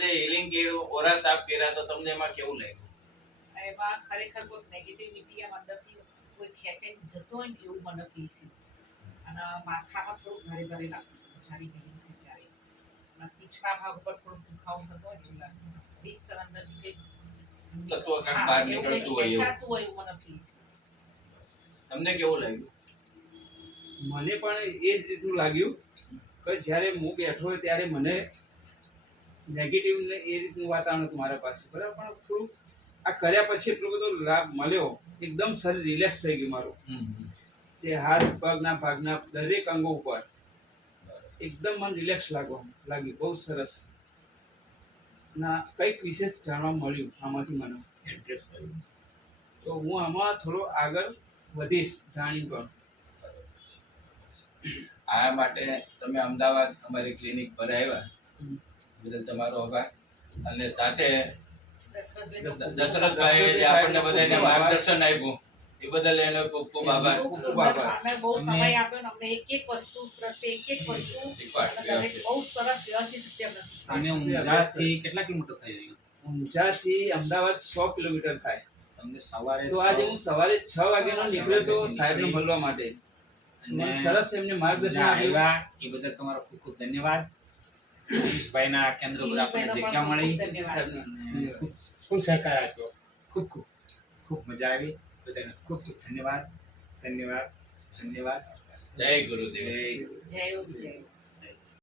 જે હીલિંગ કર્યું, ઓરા સાફ કર્યા, તો તમને એમાં કેવું લાગ્યું? એમાં ખરેખર કોઈ નેગેટિવિટી આમ અંદરથી કોઈ ખેંચાઈ જતો હોય ને એવું મને ફીલ થયું. અને માથામાં થોડું ભારે ભારે લાગતું હતું જ્યારે healing થયું ત્યારે. અને પીછલા ભાગ ઉપર થોડો દુખાવો થતો હોય ને એવું લાગતું. રીતસર અંદરથી કંઈક તત્વ કાંઈક બહાર એવું કંઈક નીકળતું હોય એવું. ખેંચાતું હોય એવું મને ફીલ થયું. તમને કેવું લાગ્યું? મને પણ એ જ રીતનું લાગ્યું કે જ્યારે હું બેઠો હોય ત્યારે મને નેગેટિવ ને એ રીતનું વાતાવરણ હતું મારા પાસે, બરાબર. પણ થોડું આ કર્યા પછી એટલો બધો લાભ મળ્યો, એકદમ શરીર રિલેક્સ થઈ ગયું મારું. જે હાથ પગના ભાગના દરેક અંગો ઉપર એકદમ મન રિલેક્સ લાગ્યું. બહુ સરસ. ના કંઈક વિશેષ જાણવા મળ્યું આમાંથી મને એડ્રેસ કર્યું, તો હું આમાં થોડો આગળ વધીશ જાણી પણ. આ માટે તમે અમદાવાદ અમારી ક્લિનિક પર આવ્યા બદલ તમારો આભાર. અને સાથે દશરથભાઈ જે આપણને બધાને માર્ગદર્શન આપ્યું એ બદલ એનો ખૂબ ખૂબ આભાર. ખૂબ સુંદર. અમે બહુ સમય આપ્યો ને અમને એક એક વસ્તુ પ્રત્યે એક એક વસ્તુ શીખવાડ્યું. બહુ સરસ વ્યવસ્થિત રીતે અમને શીખવાડ્યું. તમે ઊંઝાથી કેટલા કિલોમીટર થઈ રહ્યું? ઊંઝાથી અમદાવાદ 100 કિલોમીટર થાય. તમને સવારે તો આજે હું સવારે 6 વાગ્યાનો નીકળ્યો તો સાહેબને મળવા માટે. મને સરસ એમને માર્ગદર્શન આપ્યું. એ બદલ તમારો ખૂબ ખૂબ ધન્યવાદ. પિયુષભાઈના કેન્દ્ર પર આપણને જગ્યા મળી, ખૂબ સહકાર આપ્યો. ખૂબ ખૂબ ખૂબ મજા આવી. બધાને ખૂબ ખૂબ ધન્યવાદ. ધન્યવાદ. જય ગુરુદેવ. જય ગુરુ, જય ગુરુ.